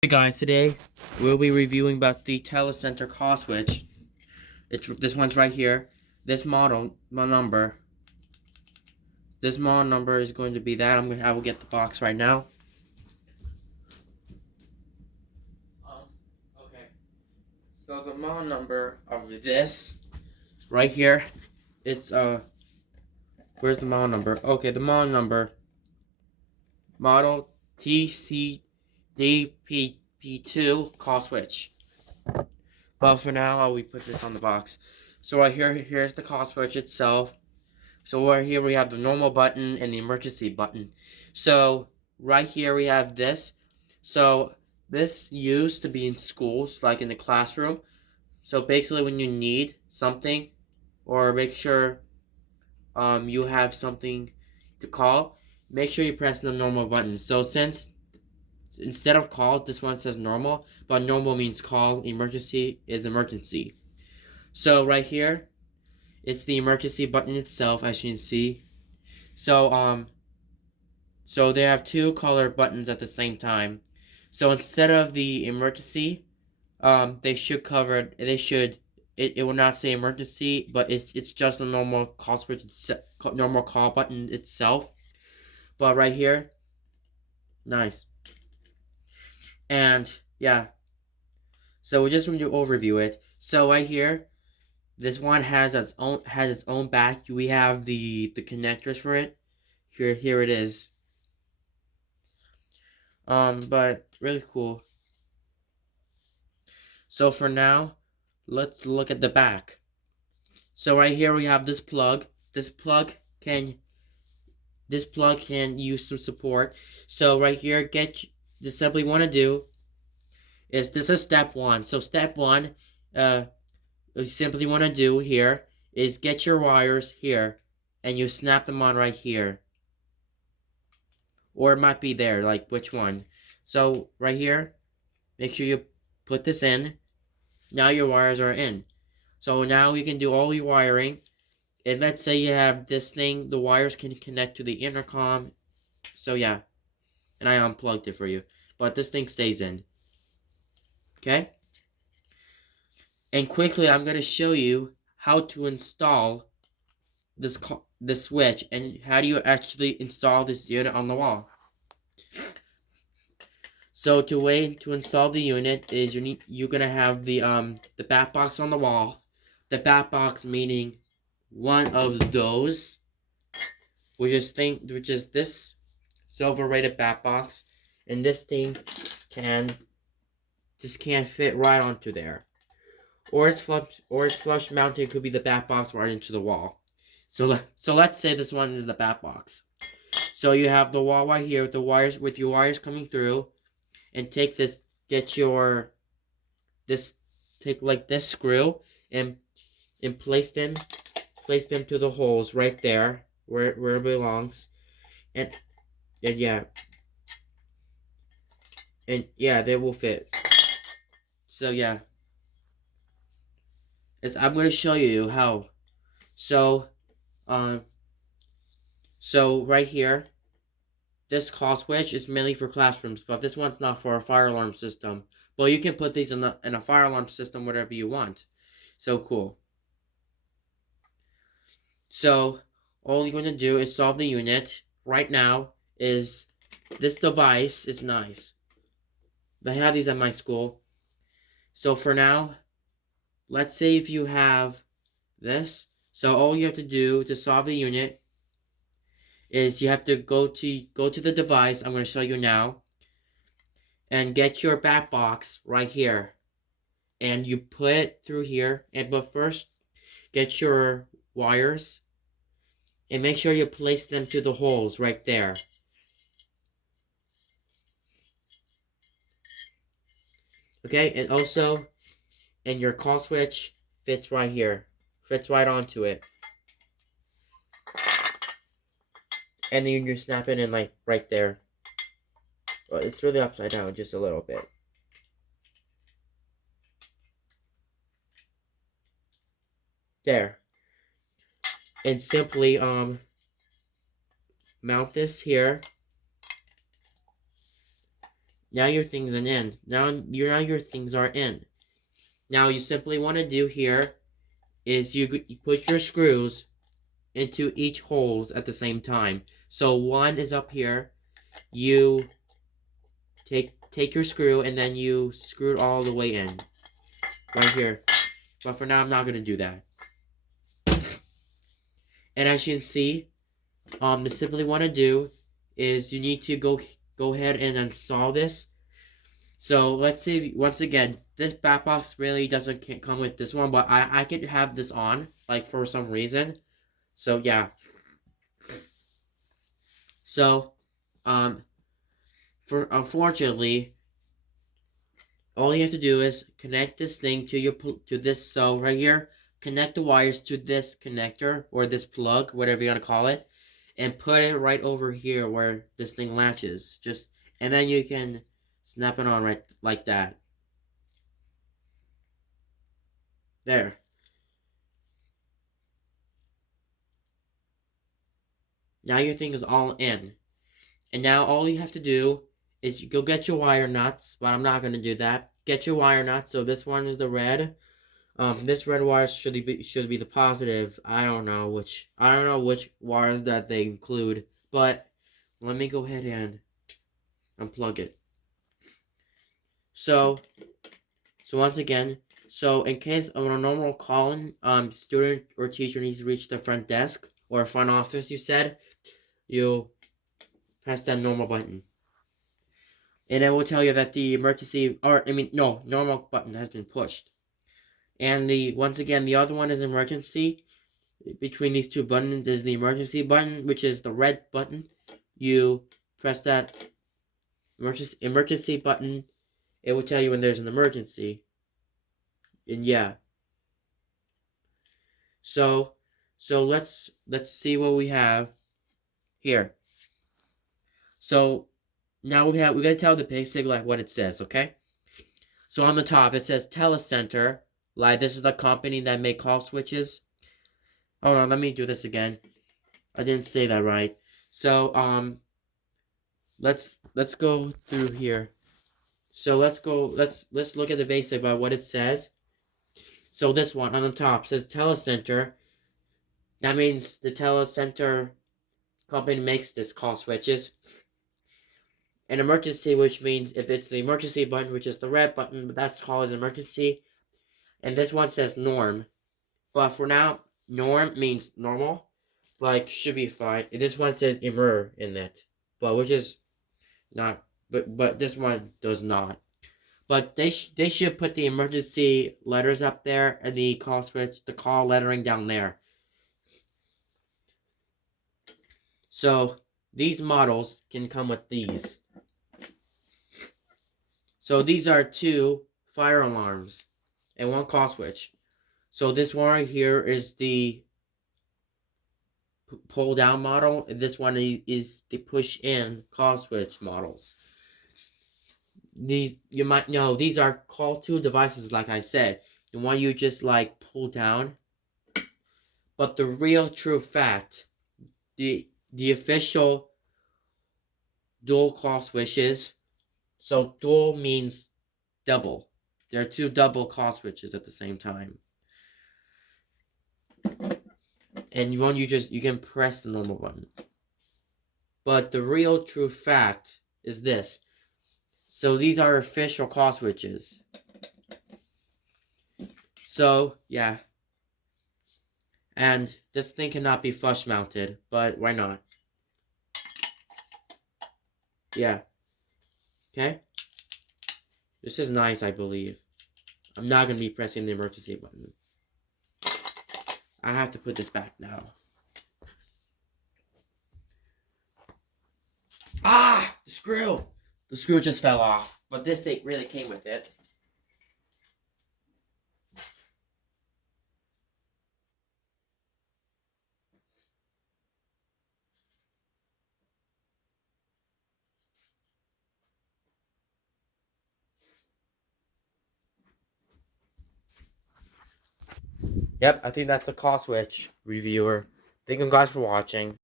Hey guys, today we'll be reviewing about the Telecenter call switch. This one's right here. This model number is going to be that. I will get the box right now. Okay. So the model number of this right here, it's where's the model number? Okay, the model TCDPP2 call switch. But for now, we put this on the box. So right here's the call switch itself. So right here we have the normal button and the emergency button. So right here we have this. So this used to be in schools, like in the classroom. So basically when you need something or make sure you have something to call, make sure you press the normal button. So since instead of call, this one says normal, but normal means call, emergency is emergency. So right here, it's the emergency button itself, as you can see. So they have two color buttons at the same time. So instead of the emergency, they should cover. They should. It will not say emergency, but it's just a normal call switch, normal call button itself. But right here, nice. And yeah, so we just want to overview it. So right here, this one has its own back. We have the connectors for it. Here it is. But really cool. So for now, let's look at the back. So right here we have this plug. This plug can use some support. So right here, the step we want to do is this is step one. So step one, you simply want to do here is get your wires here, and you snap them on right here, or it might be there, like which one. So right here, make sure you put this in. Now your wires are in. So now you can do all your wiring. And let's say you have this thing, the wires can connect to the intercom. So yeah, and I unplugged it for you. But this thing stays in. Okay? And quickly, I'm going to show you how to install this switch and how do you actually install this unit on the wall. So to install the unit is you're gonna have the bat box on the wall. The bat box meaning one of those, which is this silver rated bat box, and this thing can't fit right onto there, or it's flush mounted. It could be the bat box right into the wall. So let's say this one is the bat box. So you have the wall right here with your wires coming through. And take this, take like this screw and place them to the holes right there where it belongs, and yeah, they will fit. So yeah, I'm gonna show you how. So, so right here, this call switch is mainly for classrooms, but this one's not for a fire alarm system. But you can put these in a fire alarm system, whatever you want. So cool. So all you're going to do is solve the unit. Right now is this device is nice. They have these at my school. So for now, let's say if you have this. So all you have to do to solve the unit is you have to go to the device. I'm going to show you now. And get your bat box right here. And you put it through here. But first, get your wires. And make sure you place them to the holes right there. Okay, and also, and your call switch fits right here. Fits right onto it. And then you snap it in like right there. Well, it's really upside down just a little bit. There. And simply mount this here. Now your things are in. Now your things are in. Now you simply want to do here is you put your screws into each holes at the same time. So one is up here. You take your screw and then you screw it all the way in. Right here. But for now I'm not gonna do that. And as you can see, the simply want to do is you need to go ahead and install this. So let's say once again, this back box really can't come with this one, but I could have this on like for some reason. So yeah. So for unfortunately, all you have to do is connect this thing to this cell right here. Connect the wires to this connector or this plug, whatever you want to call it, and put it right over here where this thing latches. And then you can snap it on right like that. There. Now your thing is all in. And now all you have to do is you go get your wire nuts, but I'm not gonna do that. Get your wire nuts. So this one is the red. This red wire should be the positive. I don't know which wires that they include, but let me go ahead and unplug it. So once again, so in case of a normal calling, student or teacher needs to reach the front desk or front office, you press that normal button. And it will tell you that the normal button has been pushed. And once again, the other one is emergency. Between these two buttons is the emergency button, which is the red button. You press that emergency button. It will tell you when there's an emergency. And yeah. So let's see what we have here. So now we gotta tell the basic like what it says, okay? So on the top it says Telecenter. Like this is the company that make call switches. Hold on, let me do this again. I didn't say that right. So let's go through here. So let's look at the basic about what it says. So this one on the top says Telecenter. That means the Telecenter company makes this call switches. An emergency, which means if it's the emergency button, which is the red button, but that's called as emergency. And this one says norm. But for now, norm means normal. Like, should be fine. This one says emer in it. But which is not, but this one does not. But they should put the emergency letters up there and the call switch, the call lettering down there. So these models can come with these. So these are 2 fire alarms and 1 call switch. So this one right here is the pull down model, and this one is the push in call switch models. These, you might know, these are call to devices, like I said. The one you just like pull down. But the real true fact, the official dual call switches. So dual means double. There are 2 double call switches at the same time. And you can press the normal button. But the real true fact is this. So these are official call switches. So yeah. And this thing cannot be flush mounted, but why not? Yeah. Okay? This is nice, I believe. I'm not going to be pressing the emergency button. I have to put this back now. Ah! The screw! The screw just fell off. But this thing really came with it. Yep, I think that's the call switch, reviewer. Thank you guys for watching.